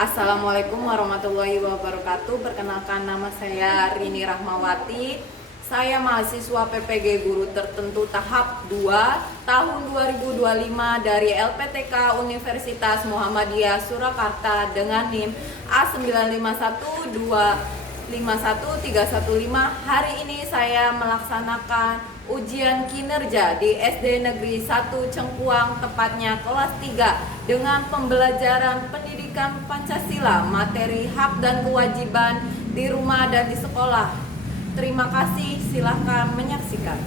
Assalamualaikum warahmatullahi wabarakatuh. Perkenalkan, nama saya Rini Rahmawati. Saya mahasiswa PPG Guru Tertentu tahap 2 tahun 2025 dari LPTK Universitas Muhammadiyah Surakarta dengan NIM A951251315. Hari ini saya melaksanakan ujian kinerja di SD Negeri 1 Cengkuang, tepatnya kelas 3, dengan pembelajaran pendidikan Pancasila, materi hak dan kewajiban di rumah dan di sekolah. Terima kasih, silahkan menyaksikan.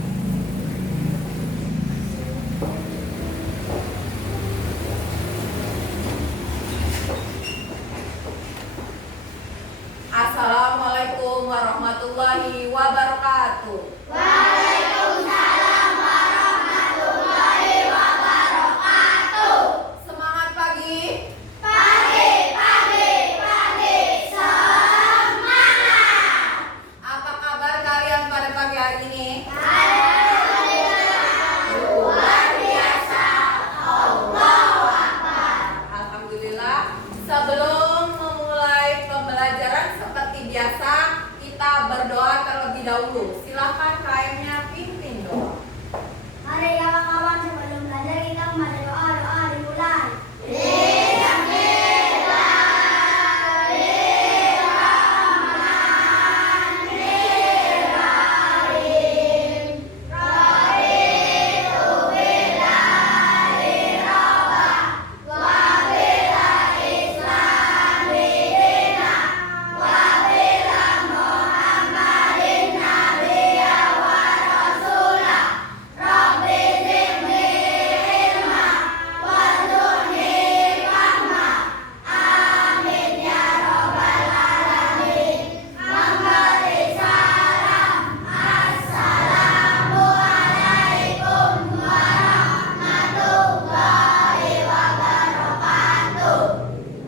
Assalamualaikum warahmatullahi wabarakatuh. Waalaikumsalam warahmatullahi wabarakatuh. Semangat pagi. Pagi, semangat. Apa kabar kalian pada pagi hari ini? Alhamdulillah, luar biasa. Allahu Akbar. Alhamdulillah. Sebelum memulai pembelajaran seperti biasa, kita berdoa terlebih dahulu. Silakan kainnya pimpin doa. Mari kawan-kawan, sebelum belajar kita membaca doa dimulai.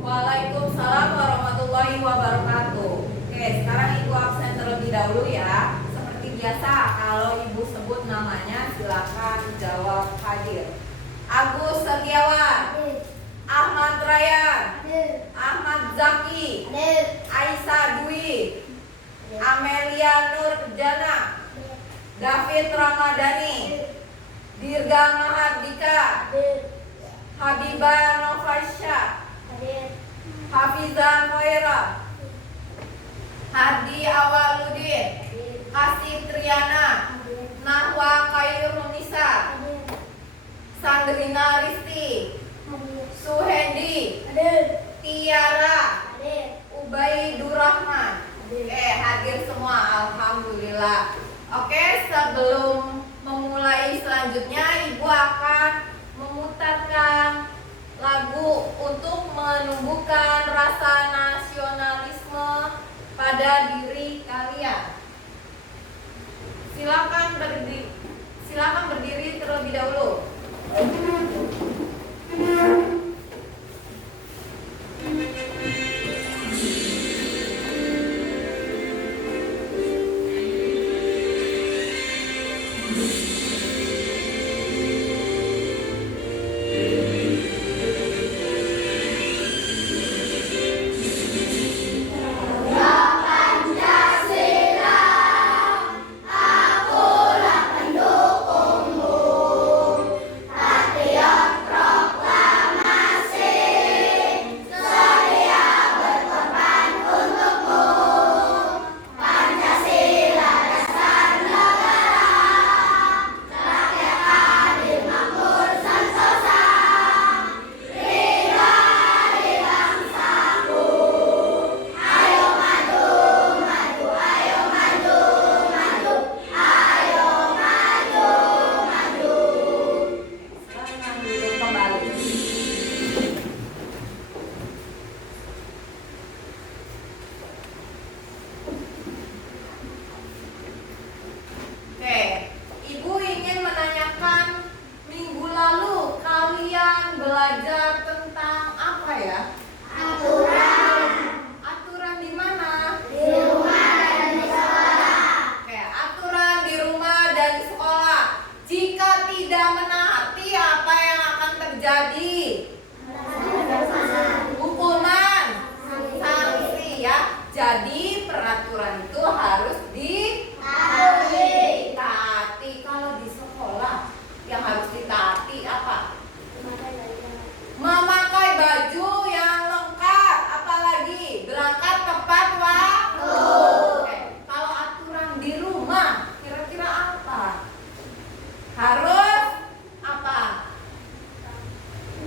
Waalaikumsalam warahmatullahi wabarakatuh. Oke, sekarang ibu absen terlebih dahulu ya. Seperti biasa, kalau ibu sebut namanya silakan jawab hadir. Agus Setiawan, Ahmad Ryan, Ahmad Zaki, Aisyah Dwi, Amelia Nurjana, David Ramadhani, Dirga Mahardika, Habibah Novasya, Hafizah Moira, Hadi Awaludin, Kasih Triana, Nahwa Khairunisa, Sandrina Risti, Suhendi, Tiara, Ubaidur Rahman. Hadir semua, alhamdulillah. Oke, sebelum memulai selanjutnya, ibu akan memutarkan lagu untuk menumbuhkan rasa nasionalisme pada diri kalian. Silakan berdiri terlebih dahulu. Pancasila, akulah pendukungmu. Jadi peraturan itu harus Taati. ditaati. Kalau di sekolah yang harus ditaati apa? Memakai baju yang lengkap, apalagi berangkat tepat waktu. Oke. Kalau aturan di rumah, kira-kira apa? Harus apa?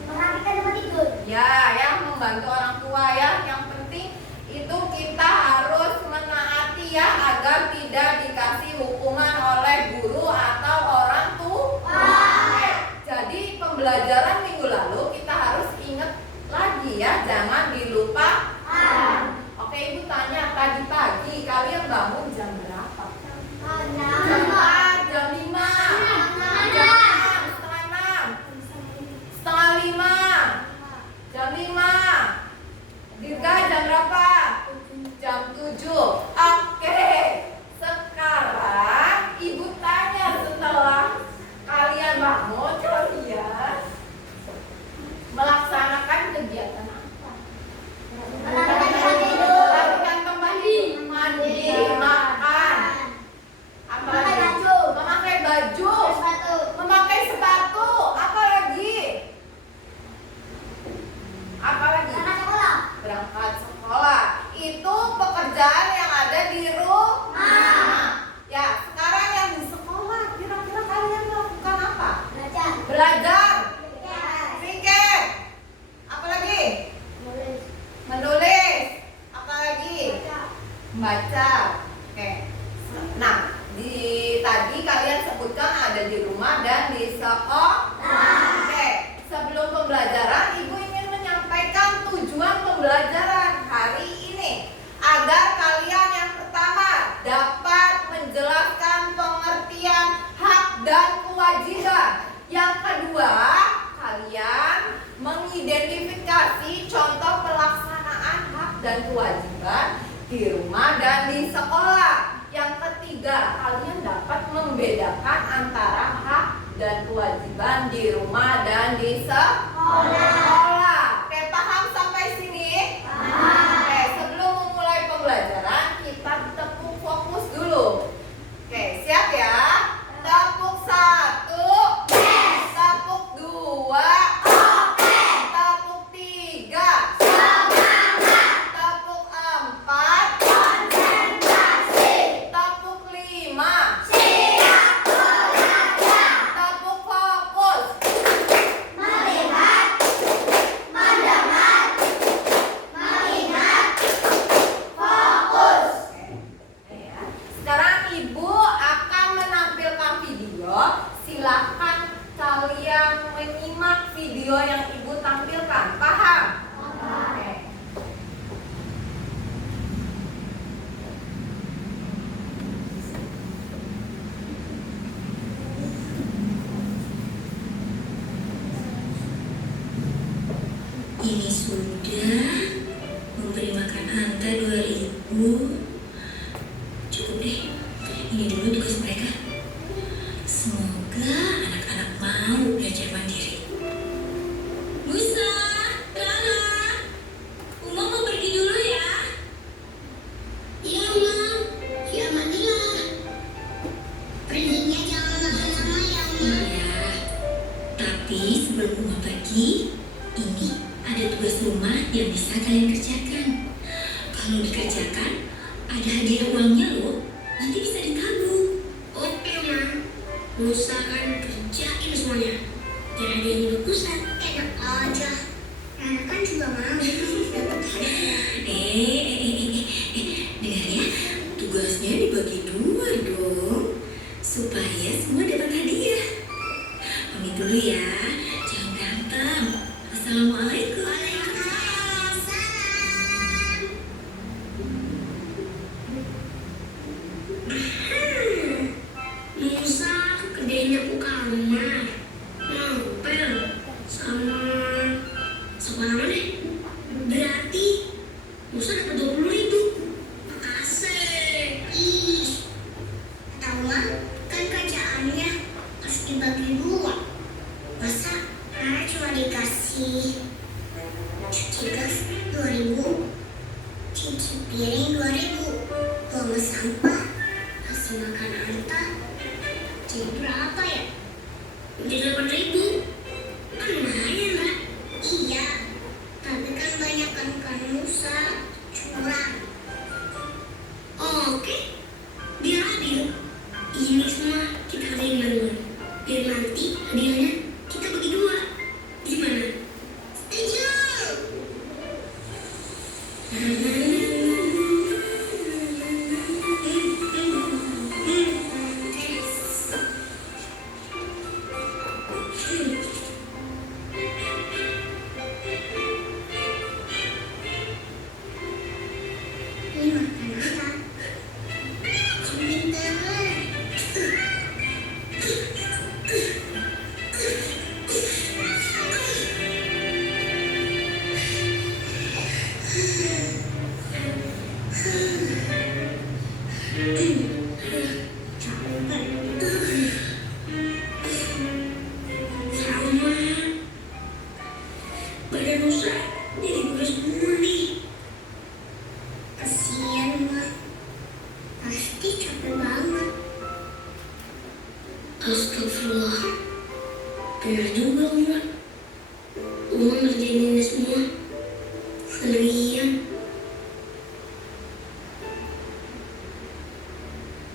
Merapikan tempat tidur. Ya, yang membantu orang tua ya. Yang penting itu kita harus menaati ya agar tidak dikasih hukuman oleh guru atau orang tua. Oke. Jadi pembelajaran minggu lalu kita harus ingat lagi ya, jangan dilupakan. Oke, Ibu tanya, tadi pagi kalian bangun jam berapa? Jam 4, jam 5, jam 6, setengah 6, setengah 5, jam 5. Dirga jam berapa? Jam 7. Oke, sekarang Ibu tanya setelah kalian bangun, kalian melaksanakan kegiatan apa? Melakukan kembali, mandi, makan, apa lagi? Memakai baju, memakai sepatu, apa lagi? Apa lagi? Berangkat sekolah. Itu pekerjaan yang ada di rumah. Ya, sekarang yang di sekolah, kira-kira kalian melakukan apa? Belajar, pikir, apa lagi? Menulis, apa lagi? Membaca. Oke. Nah, tadi kalian sebutkan ada di rumah dan di sekolah. Oke. Sebelum pembelajaran, Ibu ingin menyampaikan tujuan pembelajaran hari ini agar kalian yang pertama dapat menjelaskan pengertian hak dan kewajiban. Yang kedua, kalian mengidentifikasi contoh pelaksanaan hak dan kewajiban di rumah dan di sekolah. Yang ketiga, kalian dapat membedakan antara hak dan kewajiban di rumah dan di sekolah. Oke, paham sampai sini? Oke, sebelum memulai pembelajaran, kita tepuk fokus dulu. Oke, siap ya? Tepuk 1, tepuk 2, tepuk 3, tepuk 4, tepuk 5, tepuk fokus. Sekarang Ibu akan menampilkan video. Silakan kalian menyimak video yang Ibu tampilkan. Paham? Oke. Ini sudah memberi makan Anta 2.000. Cukup deh. Ini dulu tugas mereka. Semoga anak-anak mau belajar mandiri. Musa, Clara, Uma mau pergi dulu ya. Iya, Ma. Ya, mandilah. Perginya jangan lama-lama ya, Ma. Iya. Tapi sebelum Uma pergi, ini ada tugas rumah yang bisa kalian kerjakan. Kalau dikerjakan, ada hadiah uangnya loh. Nanti bisa ditabung. Oke, Ma. Musa kan kerjain semuanya. Dan hadiahnya bagusan. Enak aja. Anak kan juga mau dapat hadiah. Dengar ya. Tugasnya dibagi 2 dong. Supaya semua dapat hadiah. Pamit dulu ya. Jangan berantem. Assalamualaikum. Musa gedenya ke kamar. Ngapel sama sekolah mana? Berarti Musa dapat 20.000. Makasih. Ih, tahu mah kan kerjaannya harus dibagi 2. Masa Rara cuma dikasih cuci gas 2.000, cuci piring buang sampah, masih makan harta. Jadi berapa ya? Udah 8.000. Kan lumayan lah. Iya, tapi kan banyak kan Musa curang. Oke, biar adil. Ini semua kita kerjain bareng-bareng. Biar nanti hadiahnya kita bagi 2. Gimana? Setuju. Ini makan apa? Kamu pintar. Sama badan Nusa jadi beres semua nih. Kasian mah, pasti capek banget. Astagfirullah, bener juga Uma. Uma ngerjain ini semua sendirian.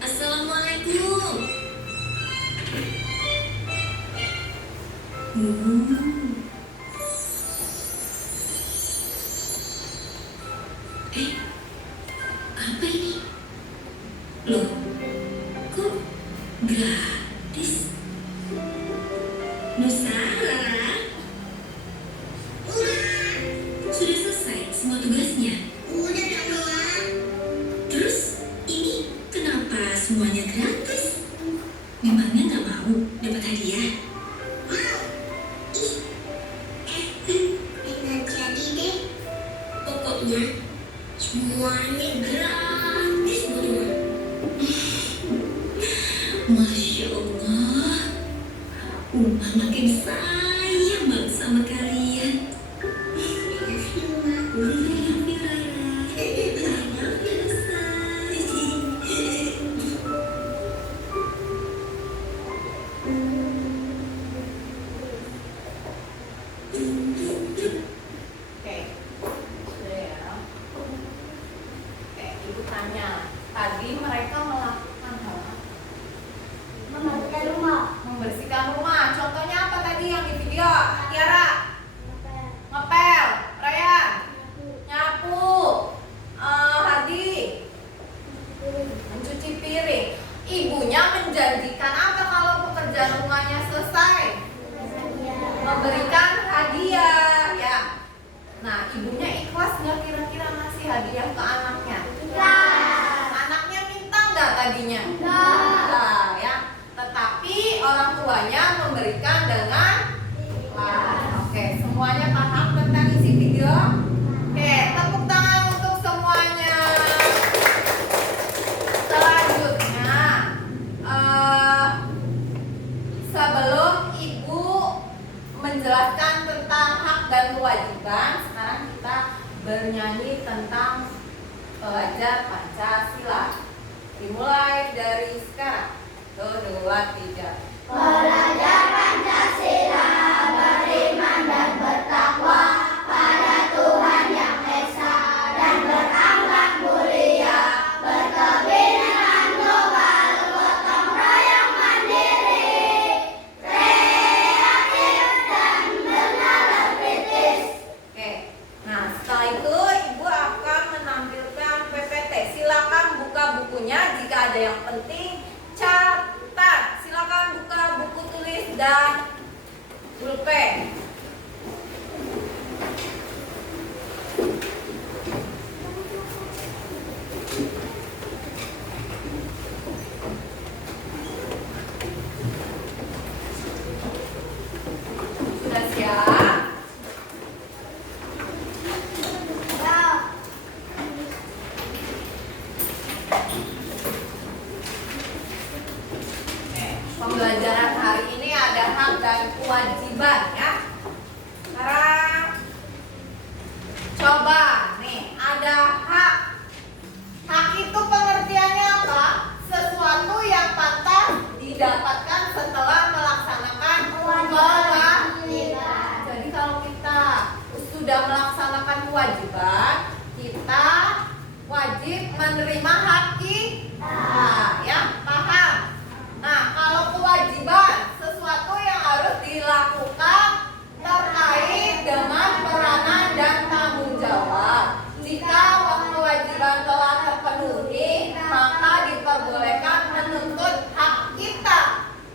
Assalamualaikum. Apa ini? Loh, kok gratis? Nusa, sudah selesai semua tugasnya? Udah dong, Mama. Terus ini kenapa semuanya gratis? Memangnya nggak mau dapat hadiah? Mau. Nggak jadi deh. Pokoknya semuanya gratis buat Uma. Masya Allah, Uma makin sayang banget sama kalian. Oke, sudah ya. Oke, Ibu tanya, tadi mereka melakukan hal apa? Membersihkan rumah. Membersihkan rumah. Contohnya apa tadi yang di video? Tiara, ngepel, Raya, nyapu, Hadi, mencuci piring. Ibunya menjanjikan apa kalau pekerjaan rumahnya selesai? Memberikan hadiah, ya. Nah, ibunya ikhlas nggak kira-kira ngasih hadiah ke anaknya? Anaknya minta nggak tadinya? Enggak, ya. Tetapi orang tuanya memberikan dengan ikhlas. Oke, semuanya paham tentang isi video? Oke, tepuk tangan untuk semuanya. Selanjutnya, sebelum Ibu menjelaskan tentang hak dan kewajiban, sekarang kita bernyanyi tentang pelajar Pancasila. Dimulai dari sekarang. 1, 2, 3. Belajar Pancasila, beriman dan bertakwa pada Tuhan Yang Esa dan berakhlak mulia, berkebinekaan global, gotong royong mandiri, kreatif dan bernalar kritis. Oke. Nah, setelah itu Ibu akan menampilkan PPT. Silakan buka bukunya, jika ada yang penting catat. Silakan buka buku tulis dan pulpen. Sudah siap? Pembelajaran hari ini ada hak dan kewajiban, ya. didapatkan setelah melaksanakan kewajiban. Jadi kalau kita sudah melaksanakan kewajiban, kita wajib menerima hak kita, ya, paham? Nah, kalau kewajiban sesuatu yang harus dilakukan terkait dengan peranan dan tanggung jawab. Jika kewajiban telah terpenuhi, maka diperbolehkan menuntut hak kita.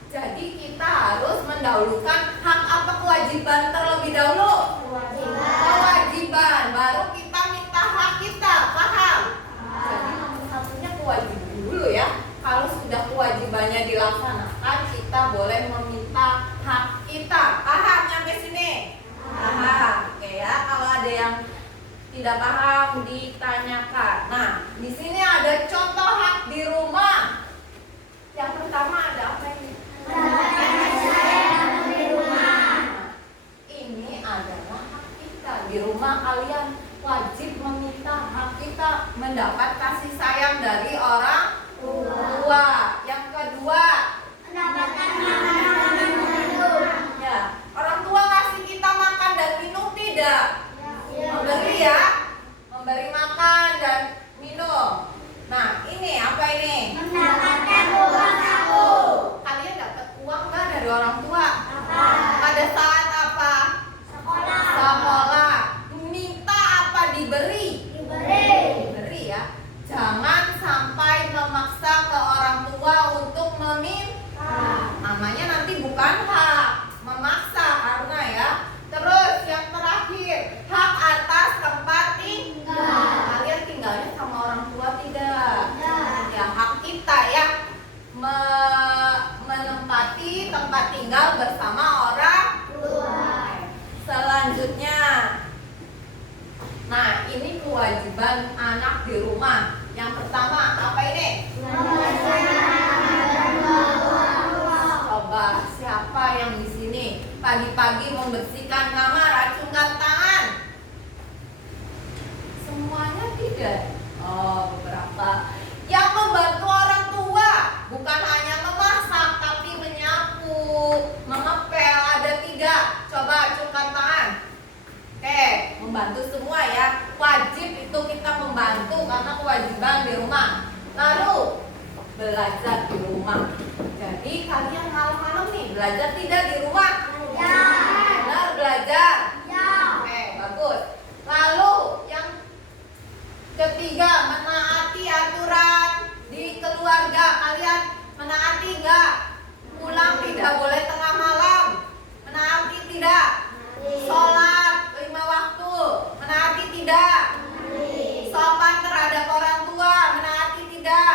Jadi kita harus mendahulukan hak apa kewajiban terlebih dahulu? Kewajiban, baru kita minta hak kita, paham? Jadi nomor satunya kewajiban dulu ya. Kalau sudah kewajibannya dilaksanakan, kita boleh meminta hak kita. Paham sampai sini? Paham. Oke ya, kalau ada yang tidak paham ditanyakan. Nah, di sini ada contoh hak di rumah. Yang pertama ada apa ini? Ini adalah hak kita. Di rumah kalian wajib meminta hak kita mendapat kasih sayang dari orang tua. Yang kedua, ya, orang tua kasih kita makan dan minum tidak? Memberi ya, memberi makan dan minum. Nah, ini apa ini? Kalian dapat uang nggak dari orang tua? Pada saat apa? Sekolah. Minta apa diberi? Diberi ya. Jangan sampai memaksa ke orang tua untuk meminta. Namanya nanti bukan hak, memaksa karena ya. Terus yang terakhir, hak atas tempat tinggal. Kalian tinggalnya sama orang tua tidak? Ya, hak kita ya menempati tempat tinggal bersama orang tua. Selanjutnya, nah ini kewajiban anak di rumah. Yang pertama apa ini? Coba siapa yang di sini pagi-pagi membersihkan kamar, acungkan tangan? Semuanya tidak. Oh, beberapa. Yang membantu orang tua bukan hanya memasak tapi menyapu, mengepel, ada tidak? Coba acungkan tangan. Oke, membantu semua ya. Wajib itu kita membantu karena kewajiban di rumah. Lalu belajar di rumah. Jadi kalian malam-malam nih belajar tidak di rumah? Ya. Benar belajar? Ya. Oke, bagus. Lalu yang ketiga, menaati aturan di keluarga. Kalian menaati enggak? Pulang tidak boleh tengah malam. Menaati tidak? Sholat 5 waktu. Menaati tidak? Sopan terhadap orang tua. Menaati tidak?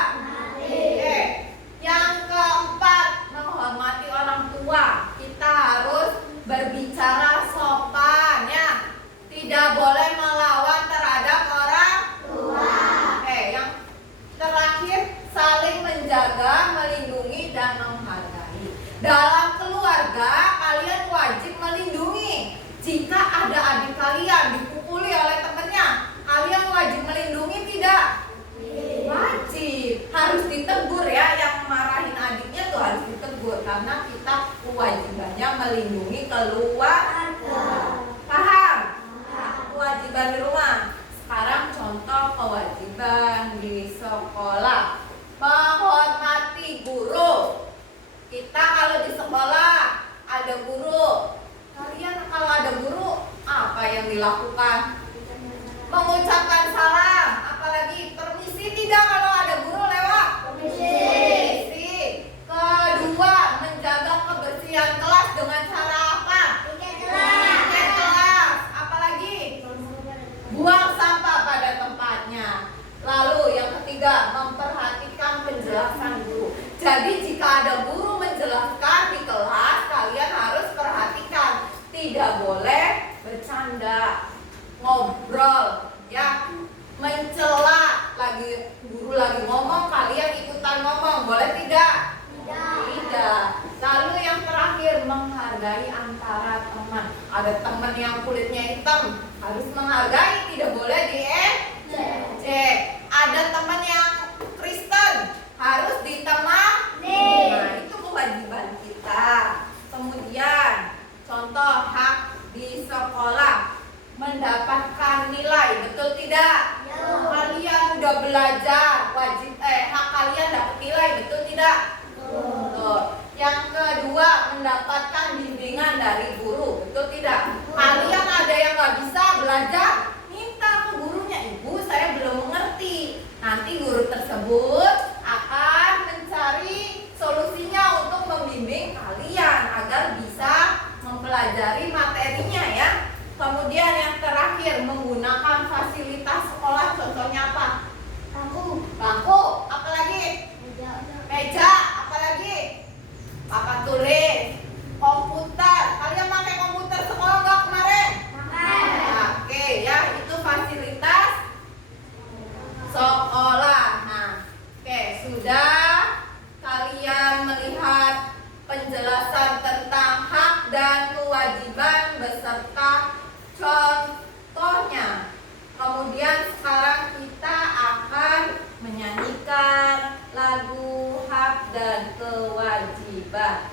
Oke. Yang keempat, menghormati orang tua. Kita harus berbicara sopan ya. Tidak boleh melawan terhadap orang tua. Oke, yang terakhir, saling menjaga, melindungi dan menghargai. Dalam keluarga kalian wajib melindungi. Jika ada adik kalian dipukuli oleh temannya, kalian wajib melindungi tidak? Wajib. Harus ditegur ya, yang marahin adiknya tuh harus ditegur karena kita kewajibannya melindungi keluarga. Paham? Kewajiban di rumah. Sekarang contoh kewajiban di sekolah. Menghormati guru. Kita kalau di sekolah ada guru. Kalian kalau ada guru apa yang dilakukan? Mengucapkan salam. Apalagi permisi tidak kalau ada guru lewat? Permisi. Kedua, menjaga kebersihan kelas dengan cara apa? Piket kelas. Apalagi? Buang sampah pada tempatnya. Lalu yang ketiga, memperhatikan penjelasan guru. Jadi jika ada guru menjelaskan di kelas, kalian harus perhatikan. Tidak boleh bercanda, ngobrol, ya, mencela. Guru lagi ngomong, kalian ikutan ngomong, boleh tidak? Tidak. Lalu yang terakhir, menghargai antara teman. Ada teman yang kulitnya hitam, harus menghargai, tidak boleh diejek. Ada teman yang Kristen, harus ditemani. Nah, itu kewajiban tidak? Kalian udah belajar, wajib hak kalian dapat nilai, betul tidak? Betul. Yang kedua, mendapatkan bimbingan dari guru, betul tidak? Kalian ada yang nggak bisa belajar, minta ke gurunya, ibu saya belum mengerti. Nanti guru tersebut akan mencari solusinya untuk membimbing kalian agar bisa mempelajari materinya ya. Kemudian yang terakhir, menggunakan fasilitas sekolah, contohnya apa? Bangku, apalagi? Meja, apalagi? Papan tulis, komputer. Kalian pakai komputer sekolah nggak kemarin? Oke ya, itu fasilitas sekolah. Nah, oke, sudah kalian melihat penjelasan tentang hak dan kewajiban beserta contohnya. Kemudian sekarang kita akan menyanyikan lagu hak dan kewajiban.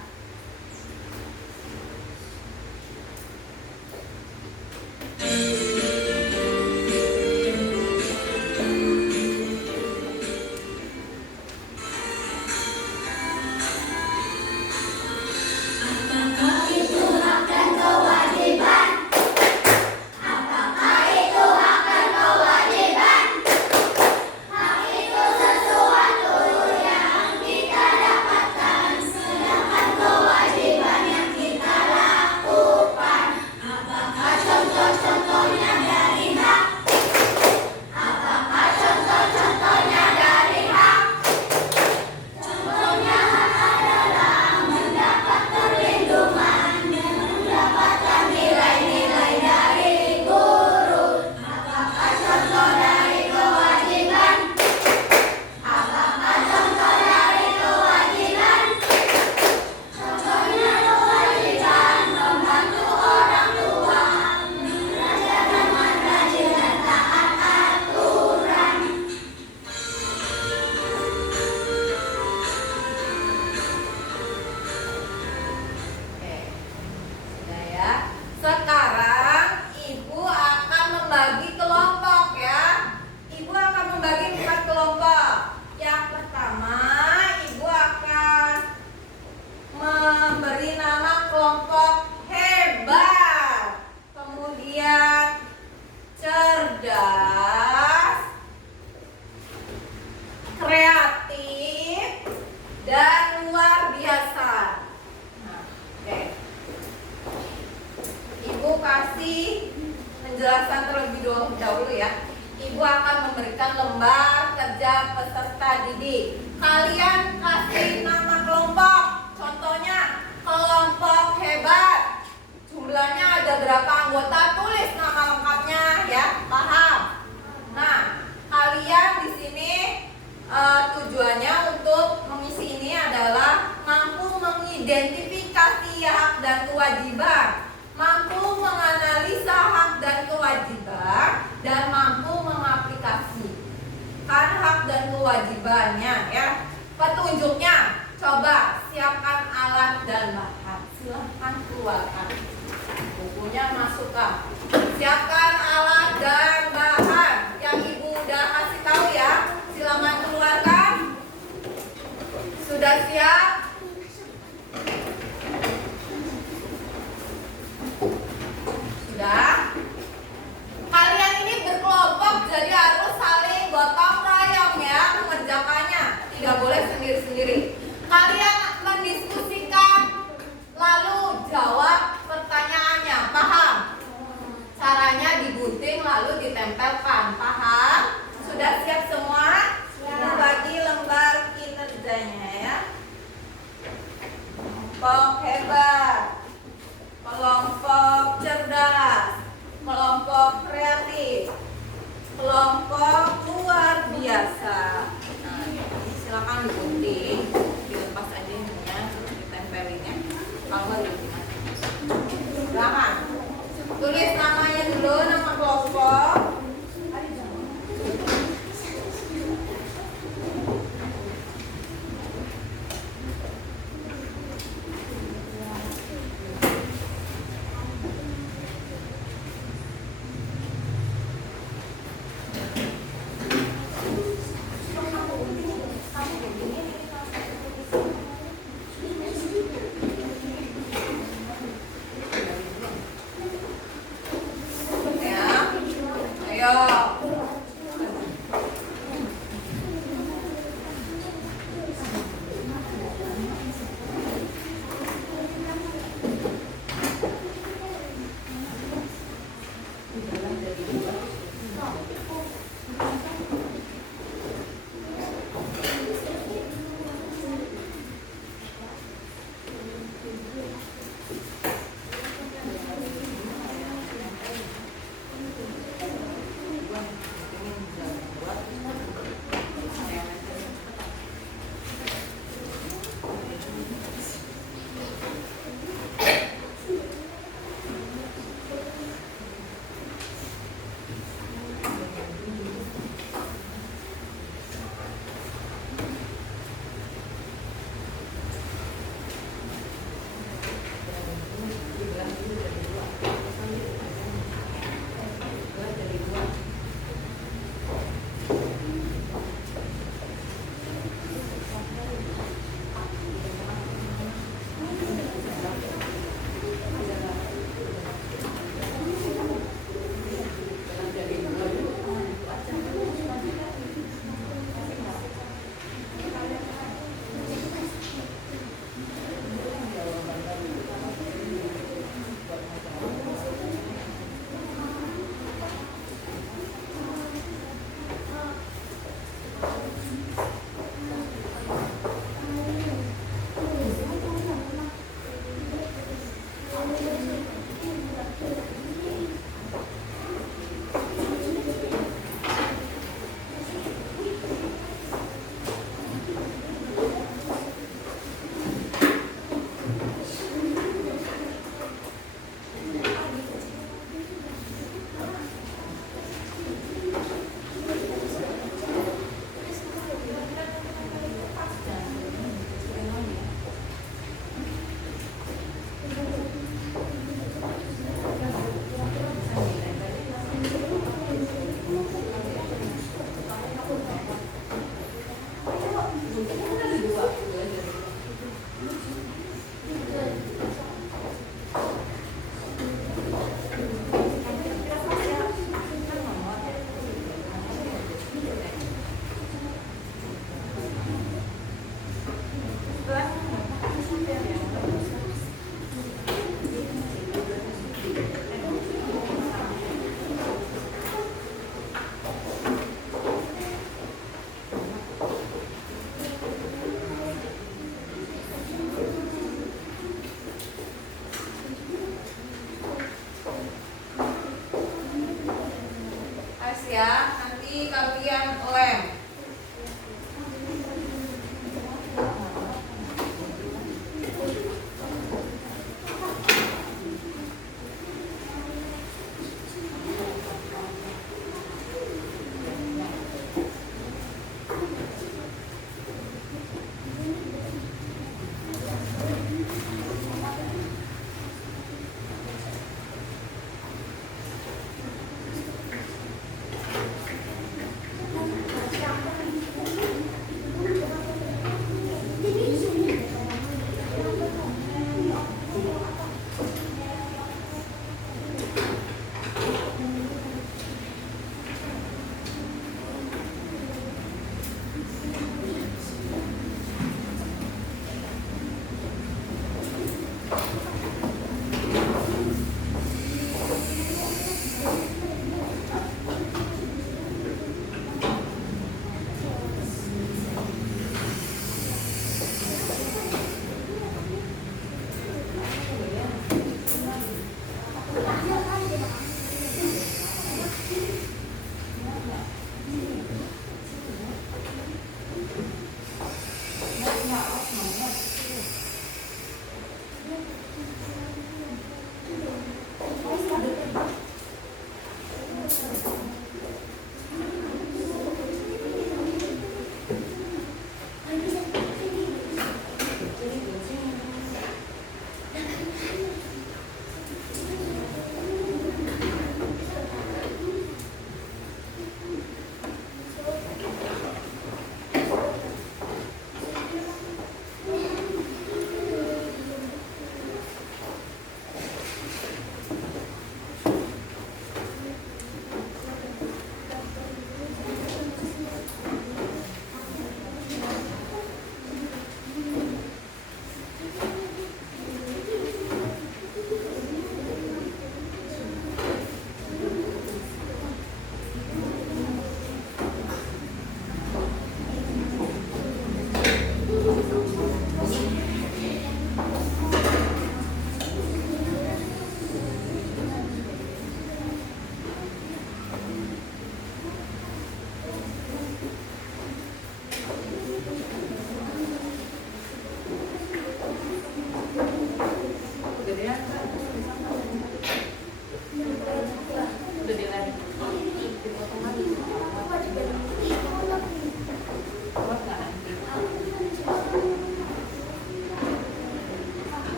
Apakah itu hak dan kewajiban? Apakah itu hak dan kewajiban? Hak itu sesuatu yang kita dapatkan, sedangkan kewajiban yang kita lakukan. Apakah contoh-contohnya dari hak? Apakah contoh-contohnya dari hak? Contohnya hak adalah mendapat perlindungan dan mendapatkan nilai-nilai dari guru. Apakah contoh dari kewajiban? Apakah contoh dari kewajiban? Contohnya kewajiban membantu orang tua, mengajarkan manhaj dan taat aturan. Oke, sudah ya. Sekarang ibu akan membagi kelompok ya. Ibu akan membagi 4 kelompok. Yang pertama, ibu akan memberi nama kelompok hebat. Kemudian cerdas, kreatif, dan luar biasa. Nah, oke. Ibu kasih penjelasan terlebih dahulu ya. Ibu akan memberikan lembar kerja peserta didik. Kalian kasih nama kelompok. Contohnya kelompok hebat. Jumlahnya ada berapa anggota? Tulis nama lengkapnya ya. Paham? Nah, kalian di sini tujuannya untuk mengisi ini adalah mampu mengidentifikasi hak dan kewajiban, mampu menganalisa hak dan kewajiban, dan mampu mengaplikasikan hak dan kewajibannya ya. Petunjuknya, coba siapkan alat dan bahan. Silahkan keluarkan bukunya, masukkan. Siapkan alat dan bahan yang ibu udah kasih tahu ya. Silakan keluarkan. Sudah siap? Sudah? Kalian ini berkelompok, jadi harus saling gotong royong ya mengerjakannya. Tidak boleh sendiri-sendiri. Kalian mendiskusikan, lalu jawab pertanyaannya. Paham? posisi kalian lem.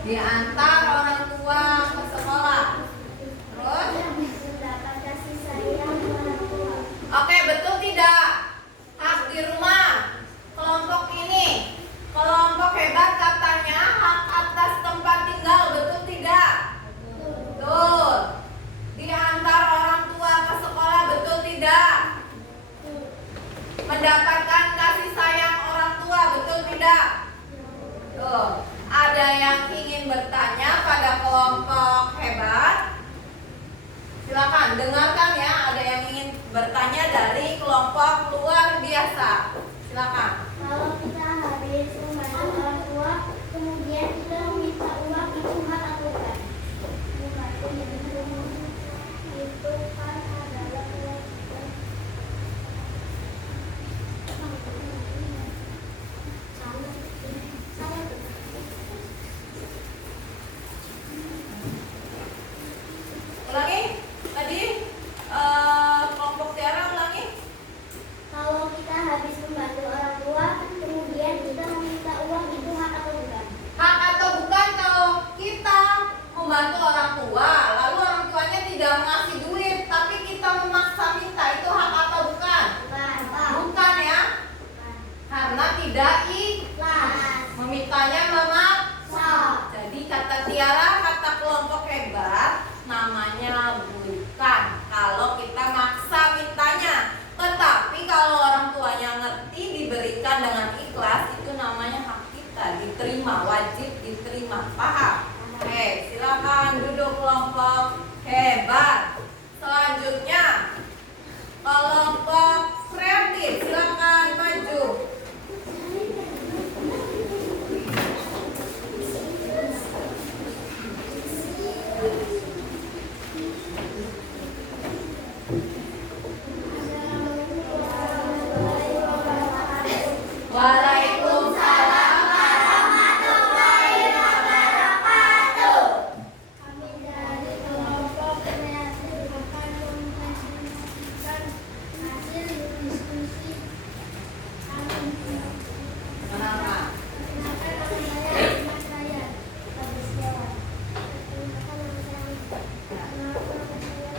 Diantar orang tua ke sekolah. Terus? Mendapat kasih sayang orang tua. Oke, betul tidak? Hak di rumah. Kelompok ini, kelompok hebat katanya hak atas tempat tinggal, betul tidak? Betul. Diantar orang tua ke sekolah, betul tidak? Mendapatkan kasih sayang orang tua, betul tidak? Tuh, ada yang ingin bertanya pada kelompok hebat? Silakan dengarkan ya, ada yang ingin bertanya dari kelompok luar biasa. Silakan. Kalau kita habis membantu orang tua, kemudian kita meminta uang, itu hak atau bukan? Membantu itu kan adalah kewajiban. Ulangi tadi kelompok Tiara ulangi. Kalau kita habis membantu orang tua, kemudian kita meminta uang, itu hak atau bukan? Hak atau bukan kalau kita membantu orang tua, lalu orang tuanya tidak mengasih duit, tapi kita memaksa minta, itu hak atau bukan? Bukan. Bukan ya, karena tidak ikhlas. Memintanya memaksa. Jadi kata Tiara, kata kelompok hebat, namanya bukan kalau kita maksa mintanya. Tetapi kalau orang tuanya ngerti, diberikan dengan ikhlas, itu namanya hak kita, diterima, wajib diterima. Paham? Oke, silakan duduk kelompok hebat. Selanjutnya kelompok kreatif, silakan maju. Waalaikumsalam warahmatullahi wabarakatuh. Kami dari kelompok kreatif akan mempresentasikan hasil diskusi kami. Kenapa? Perkenalkan nama saya Ahmad Raya. Habis jawab. Perkenalkan nama saya Perkenalkan nama saya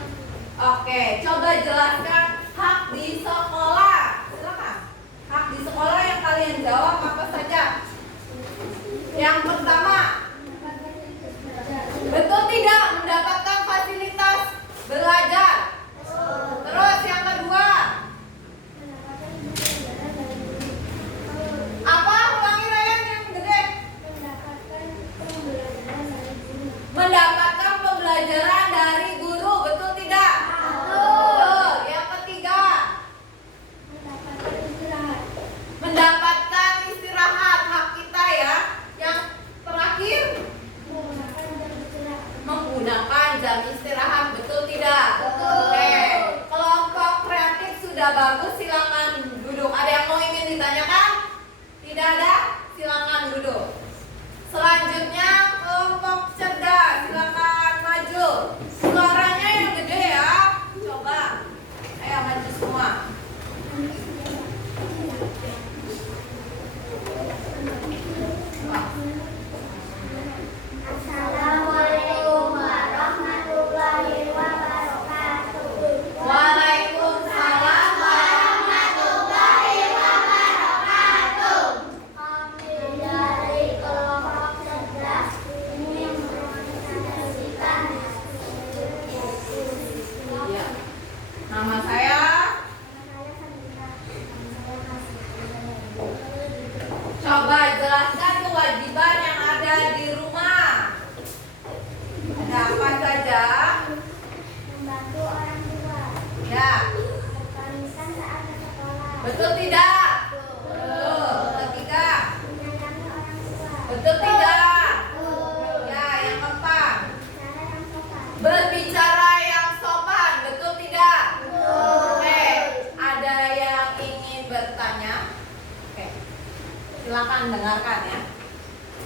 Oke, coba jelaskan hak di sekolah. Silakan. Hak di sekolah yang kalian jawab apa saja? Yang pertama, betul tidak mendapatkan fasilitas belajar? Terus yang kedua, apa? Ulangi Ryan yang gede. Mendapatkan pembelajaran dari guru, betul tidak? Betul. Yang ketiga, mendapatkan istirahat, hak kita ya. Yang terakhir, menggunakan jam istirahat, betul tidak? Oke, kelompok kreatif sudah bagus, silakan duduk. Ada yang mau ingin ditanyakan? Tidak ada? Silakan duduk. Selanjutnya kelompok cerdas, silakan maju. Suaranya yang gede ya. Coba. Ayo maju semua. Assalamualaikum warahmatullahi wabarakatuh. Waalaikumsalam warahmatullahi wabarakatuh. Kami dari kelompok cerdas ini mempresentasikan Iya. Nama saya coba jelaskan kewajiban yang ada di rumah. Ada apa saja? membantu orang tua, Ya, berpamitan saat ke sekolah, betul tidak? Betul. Ketiga, menyayangi orang tua, betul tidak? Ya, yang keempat, cara yang sopan. berbicara yang sopan, betul tidak? Oke, ada yang ingin bertanya? Oke, silakan dengarkan ya.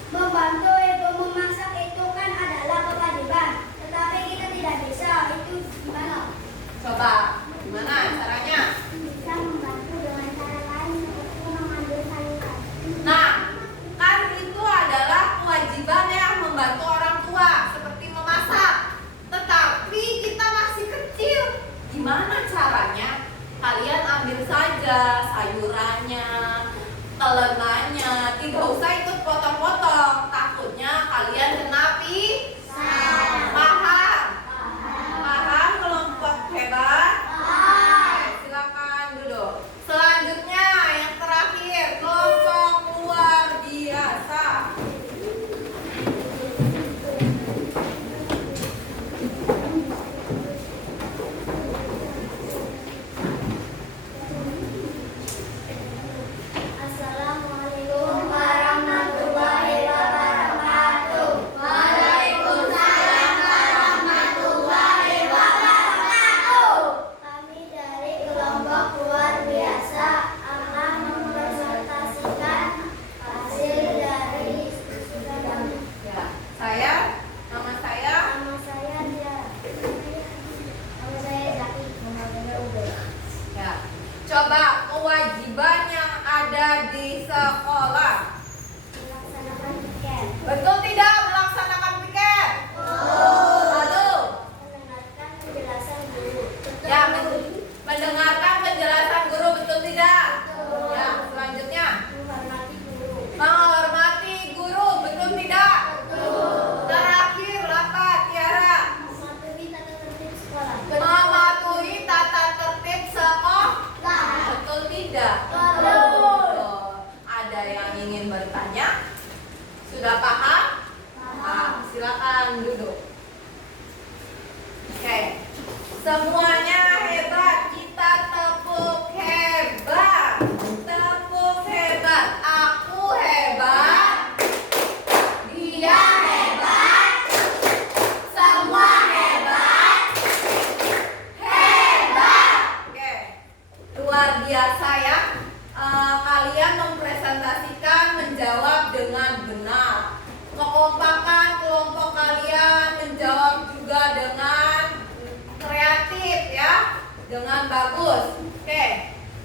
Membantu ibu memasak itu kan adalah kewajiban, tetapi kita tidak bisa. Itu gimana? Coba, gimana caranya? Bisa membantu dengan cara lain seperti mengambil sayuran. Nah, kan itu adalah kewajiban yang membantu Kalian genapi? Paham? Paham kelompok hebat? Silakan duduk. Selanjutnya yang terakhir, kelompok luar biasa. Assalamualaikum warahmatullahi wabarakatuh. Waalaikumsalam warahmatullahi wabarakatuh. Kami dari kelompok luar biasa akan mempresentasikan hasil dari studi kami. Ya, saya, nama saya. Nama saya Zaki. Namanya Ubed. Ya, coba kewajiban yang ada di sekolah. Melaksanakan piket. Betul tidak melaksanakan piket? Lalu, Mendengarkan penjelasan guru. ya mendengarkan penjelasan guru, betul tidak? Ya, selanjutnya Menghormati guru. menghormati guru, betul tidak? Terakhir apa, Tiara? Mematuhi tata tertib sekolah. Mematuhi tata tertib sekolah. Betul tidak? Ada yang ingin bertanya? Sudah paham? Silakan duduk. Oke. Semuanya hebat. Kita tepuk hebat. Tepuk hebat. Aku hebat. Dia hebat. Semua hebat. Hebat. Oke. Luar biasa ya. Kalian mempresentasikan, menjawab dengan benar. Kekompakan kelompok kalian menjawab juga dengan kreatif ya, dengan bagus. Oke,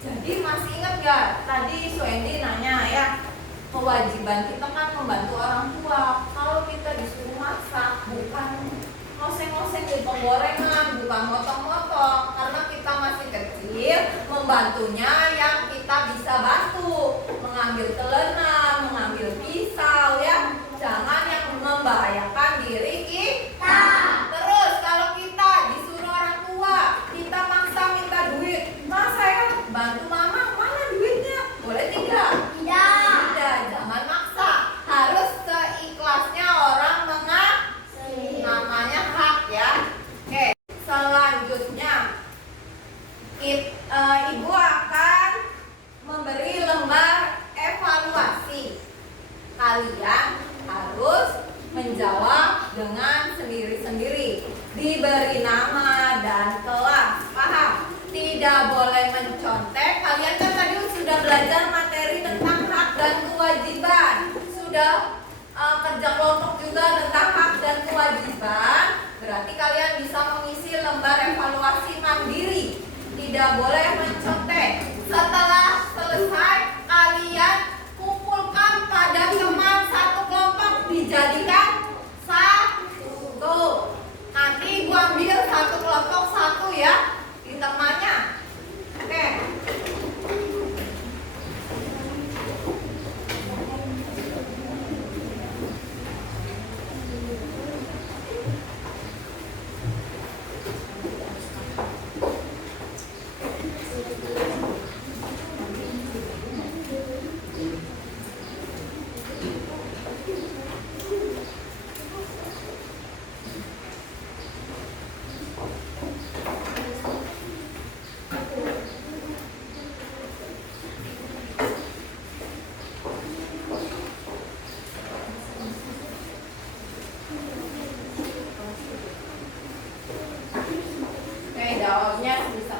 jadi masih ingat gak tadi Suendi nanya ya, kewajiban kita kan membantu orang tua. Kalau kita disuruh masak, bukan ngoseng-ngoseng di penggorengan, bukan motong-motong, karena kita masih kecil, membantunya yang kita bisa bantu, mengambil telenan, mengambil pisau ya, jangan yang membahayakan diri kita. Terus kalau kita disuruh orang tua, kita maksa minta duit, mas saya bantu mama, mana duitnya? Boleh tidak? Tidak, jangan maksa, harus seikhlasnya orang namanya hak ya. Oke, selanjutnya Ibu akan memberi lembar evaluasi. Kalian harus menjawab dengan sendiri-sendiri. Diberi nama dan kelas. Paham? Tidak boleh mencontek. Kalian kan tadi sudah belajar materi tentang hak dan kewajiban. Sudah kerja kelompok juga tentang hak dan kewajiban. Berarti kalian bisa mengisi lembar evaluasi mandiri. Tidak boleh mencontek. Setelah selesai, kalian kumpulkan pada teman satu kelompok, dijadikan satu. Nanti ibu ambil satu kelompok satu ya, di temannya. Oke. Jawabnya bisa.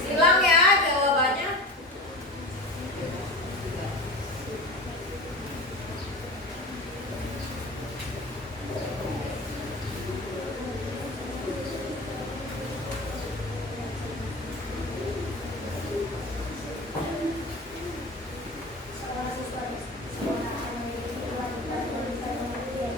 Silang ya jawabannya. Sekolah siswa sekolah memiliki kewajiban memberikan pemberian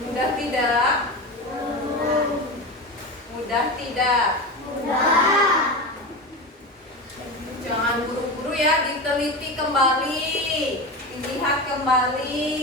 Mudah tidak? Mudah tidak? Jangan buru-buru ya, diteliti kembali, dilihat kembali.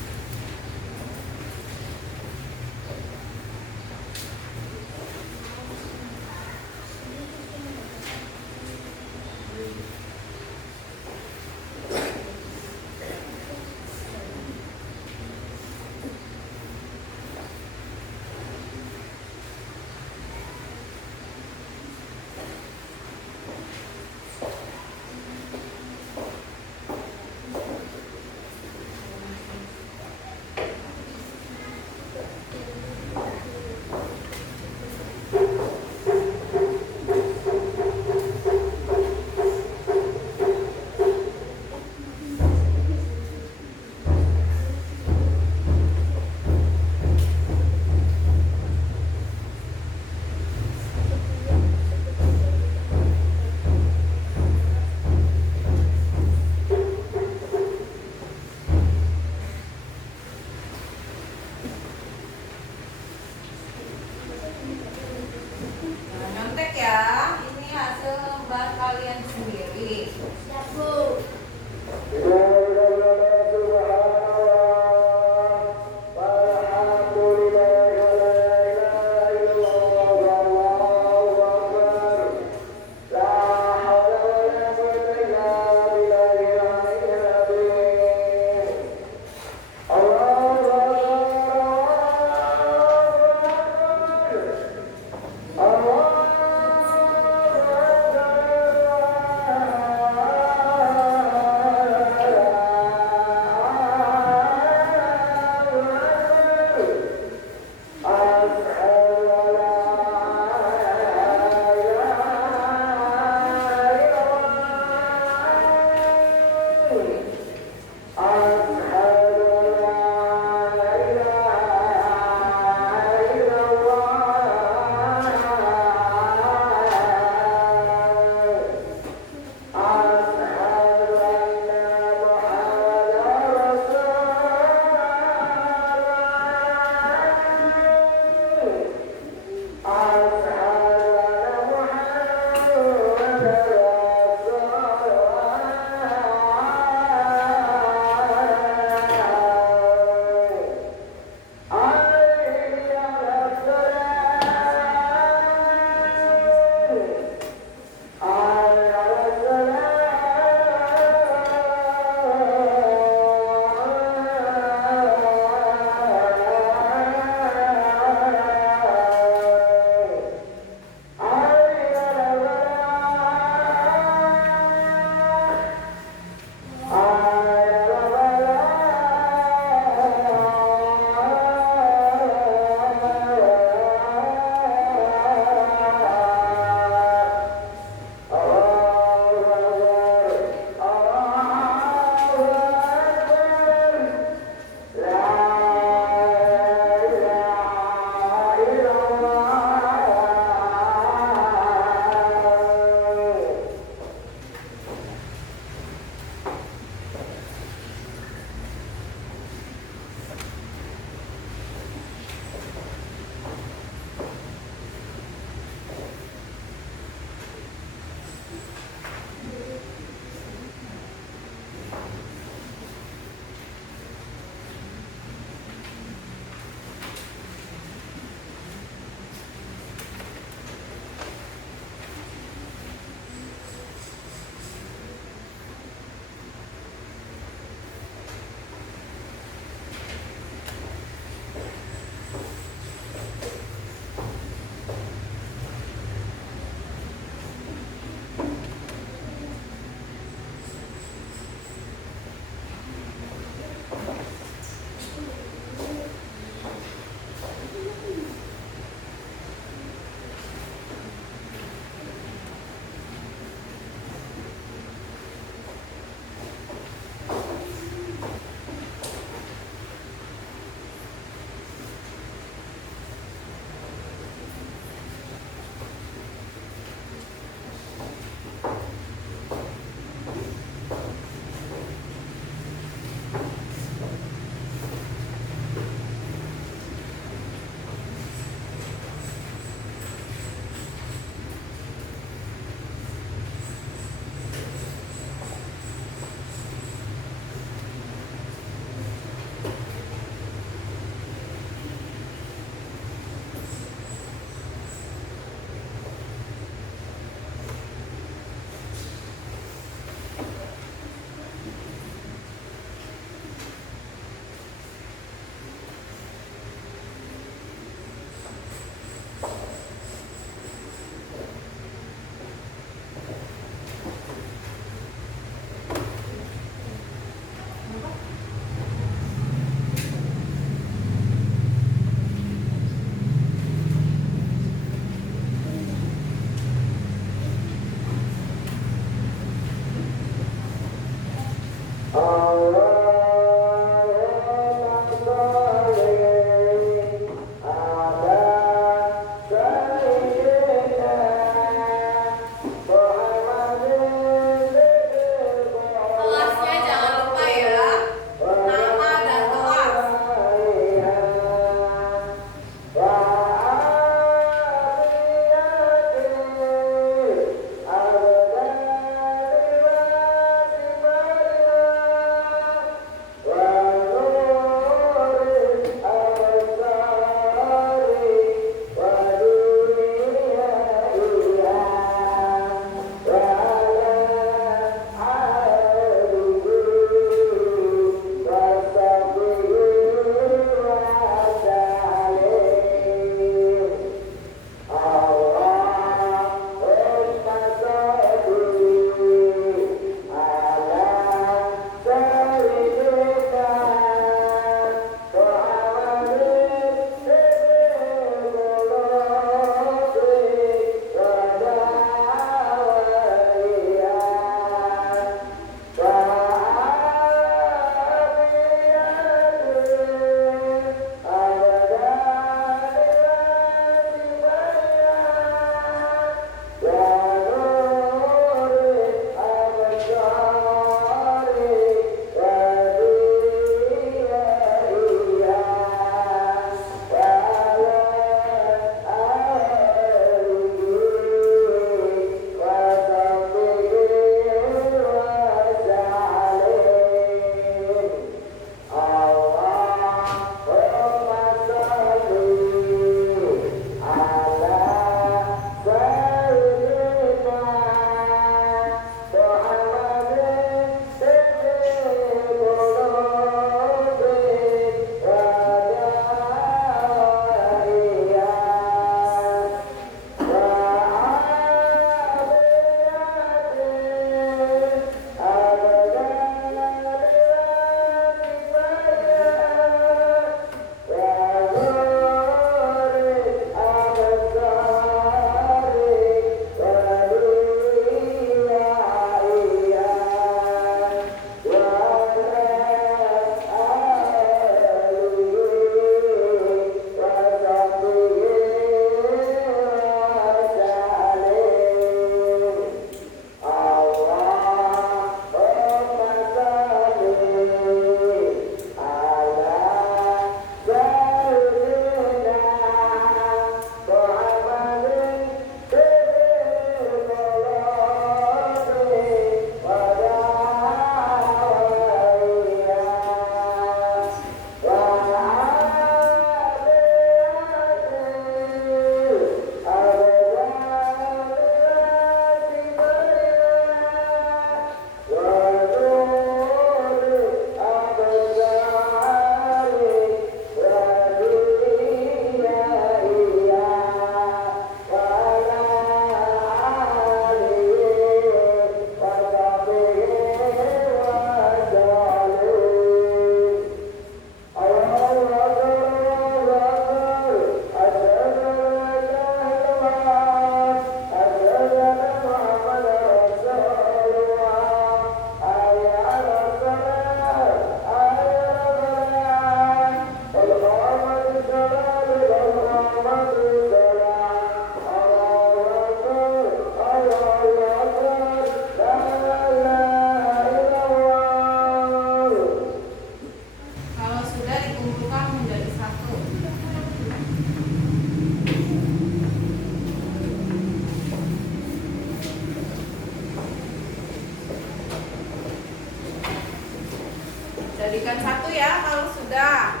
Jadikan satu ya kalau sudah.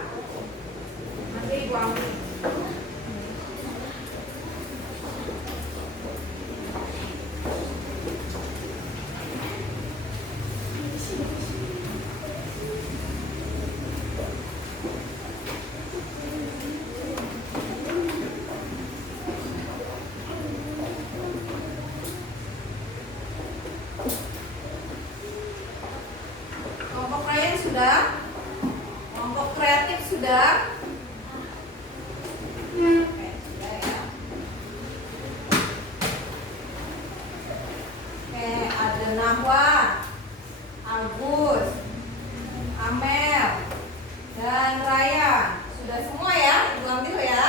Nanti Ibu ambil. Kelompok lain sudah? Kelompok kreatif sudah? Oke, sudah ya. Oke, ada Nahwa, Agus, Amel, dan Raya. Sudah semua ya? Ibu ambil ya.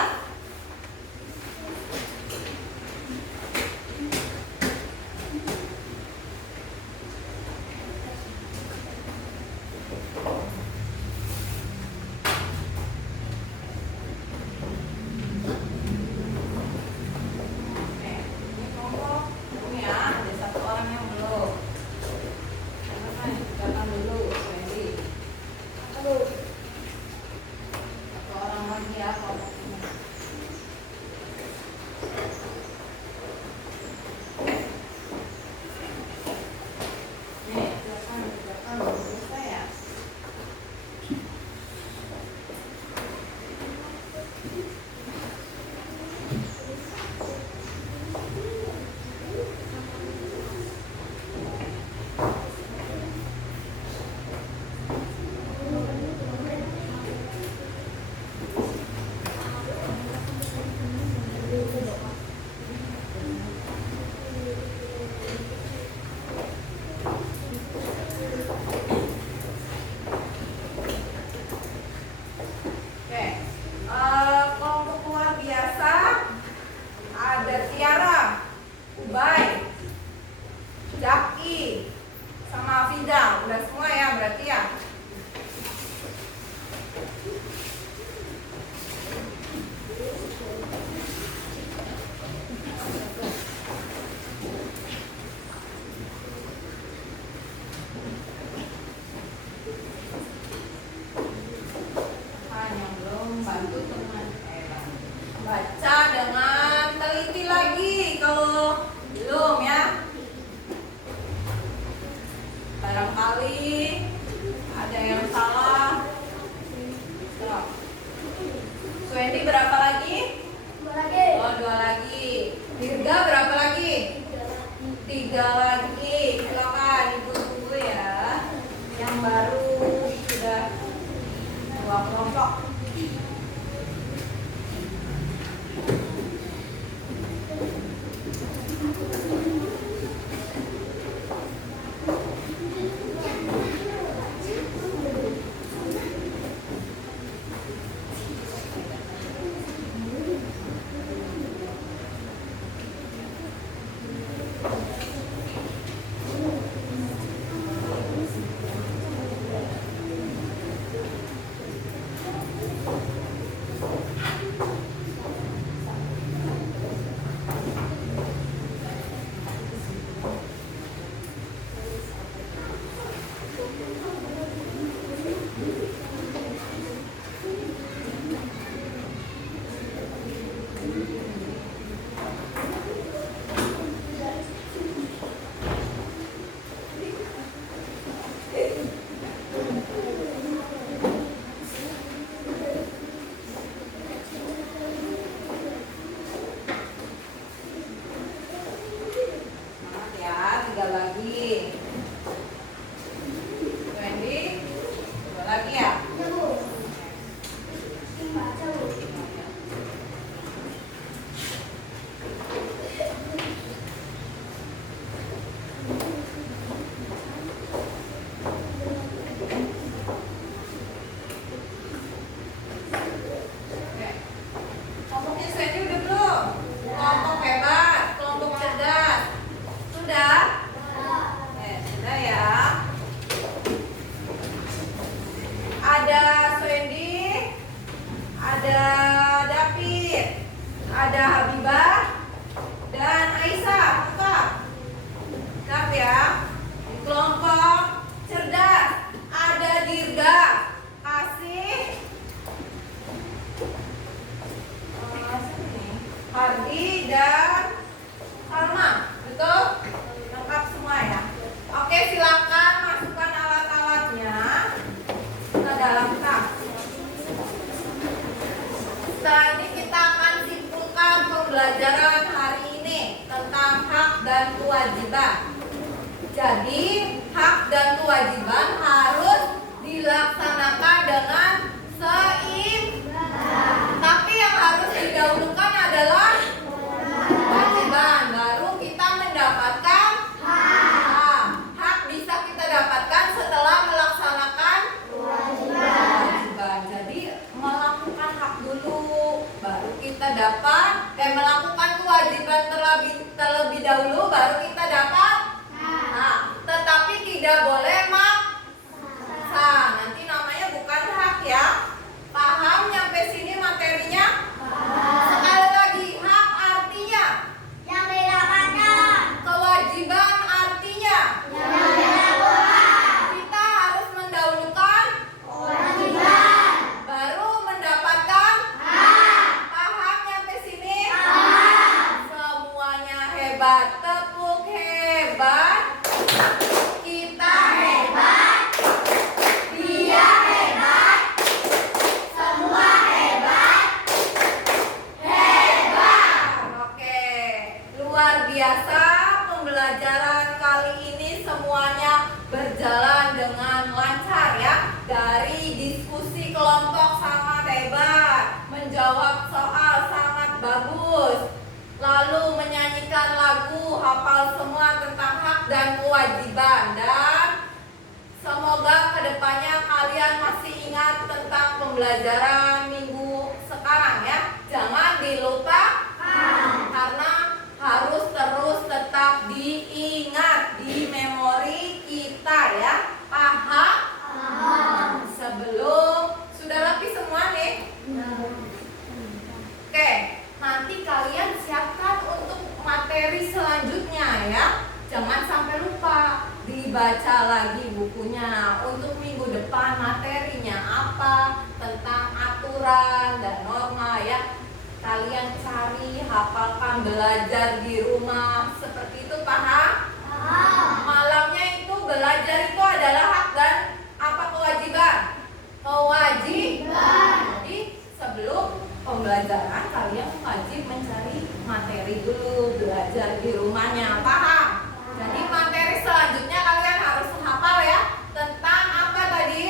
Oke, ini kelompok belum ya, ada satu orang yang belum. Silakan dikerjakan dulu, Wendy. Satu orang lagi ya kelompok ini. Nih, silakan dikerjakan belum selesai ya. Oke, kelompok luar biasa ada Tiara, Ubay, Jaki, sama Afida. Udah semua ya berarti ya. Yang belum bantu teman baca dengan teliti lagi kalau belum ya. Barangkali ada yang salah. Stop. Wendy berapa lagi? Dua lagi. Oh, 2 lagi. Dirga berapa lagi? 3 lagi. Silakan Ibu tunggu ya. Yang baru sudah 2 kelompok. dalam tas. Setelah ini kita akan simpulkan pembelajaran hari ini tentang hak dan kewajiban. Jadi, hak dan kewajiban harus dilaksanakan dengan seimbang. Tapi yang harus didahulukan adalah kewajiban, baru kita mendapatkan hak. Hak bisa kita dapatkan setelah melaksanakan kewajiban. Jadi melakukan hak dulu, baru kita dapat. Melakukan kewajiban terlebih dahulu, baru kita dapat hak. Tetapi tidak boleh maksa. Nanti namanya bukan hak ya. Paham nyampe sini materinya? Sekali lagi, hak artinya Yang didapatkan. kewajiban artinya Yang dilakukan. kita harus mendahulukan Kewajiban. baru mendapatkan Hak. paham nyampe sini? Paham. Semuanya hebat. Tepuk hebat. Kita Hebat. Dia hebat. Semua hebat. Hebat. Oke, luar biasa pembelajaran kali ini semuanya berjalan dengan lancar ya. Dari diskusi kelompok sangat hebat, menjawab soal sangat bagus, lalu menyanyikan lagu, hafal semua tentang hak dan kewajiban, dan semoga kedepannya kalian masih ingat tentang pembelajaran minggu sekarang ya. Jangan dilupakan karena harus terus tetap diingat di memori kita ya. Paham? Sebelum sudah rapi semua nih. Oke, nanti kalian siapkan untuk materi selanjutnya ya. Jangan sampai lupa dibaca lagi bukunya. Untuk minggu depan materinya apa, tentang aturan dan norma ya. Kalian cari, hafalkan, belajar di rumah. Seperti itu, paham? Malamnya itu belajar itu adalah hak dan apa kewajiban? Kewajiban. Jadi sebelum pembelajaran kalian wajib mencari materi dulu, belajar di rumahnya, paham? Jadi materi selanjutnya kalian harus hafal ya tentang apa tadi?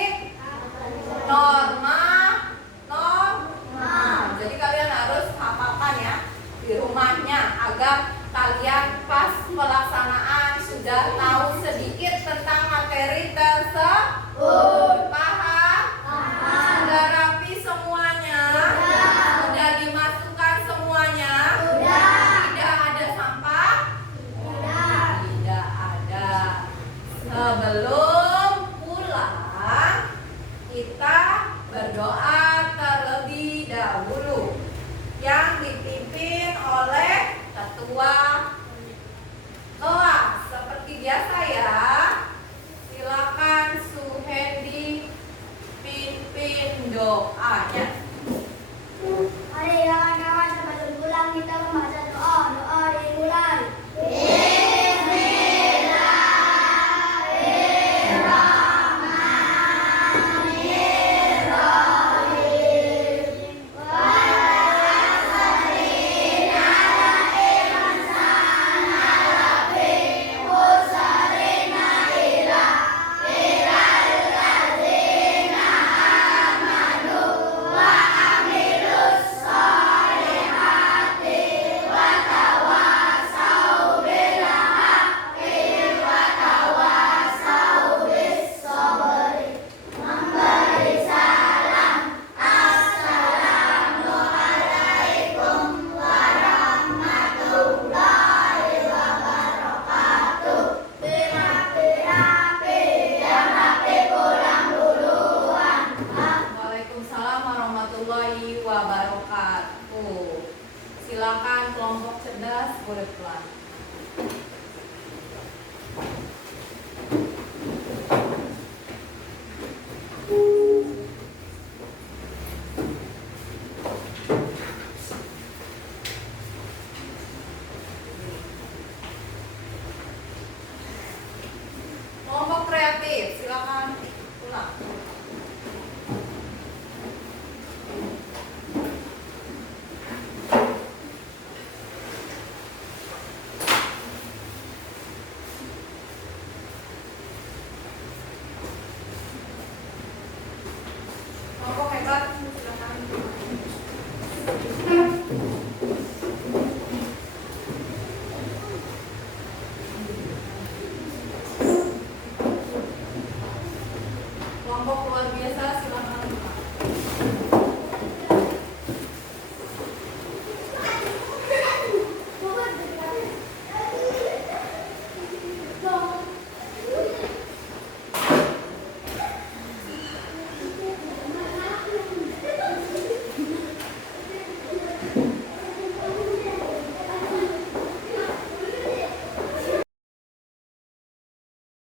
Norma. Jadi kalian harus hafalkan ya di rumahnya agar kalian pas pelaksanaan sudah tahu sedikit tentang materi tersebut. Paham? Sudah rapi semuanya? Sudah dimasukkan semuanya? Tidak ada sampah? Tidak ada. Sebelum pulang, kita berdoa terlebih dahulu yang dipimpin oleh ketua kelas. Seperti biasa ya, silakan Suhendi pimpin doanya. Mari kawan-kawan sebelum pulang kita membaca doa. Doa dimulai. Waalaikumsalam warahmatullahi wabarakatuh. Silakan kelompok cerdas boleh pulang.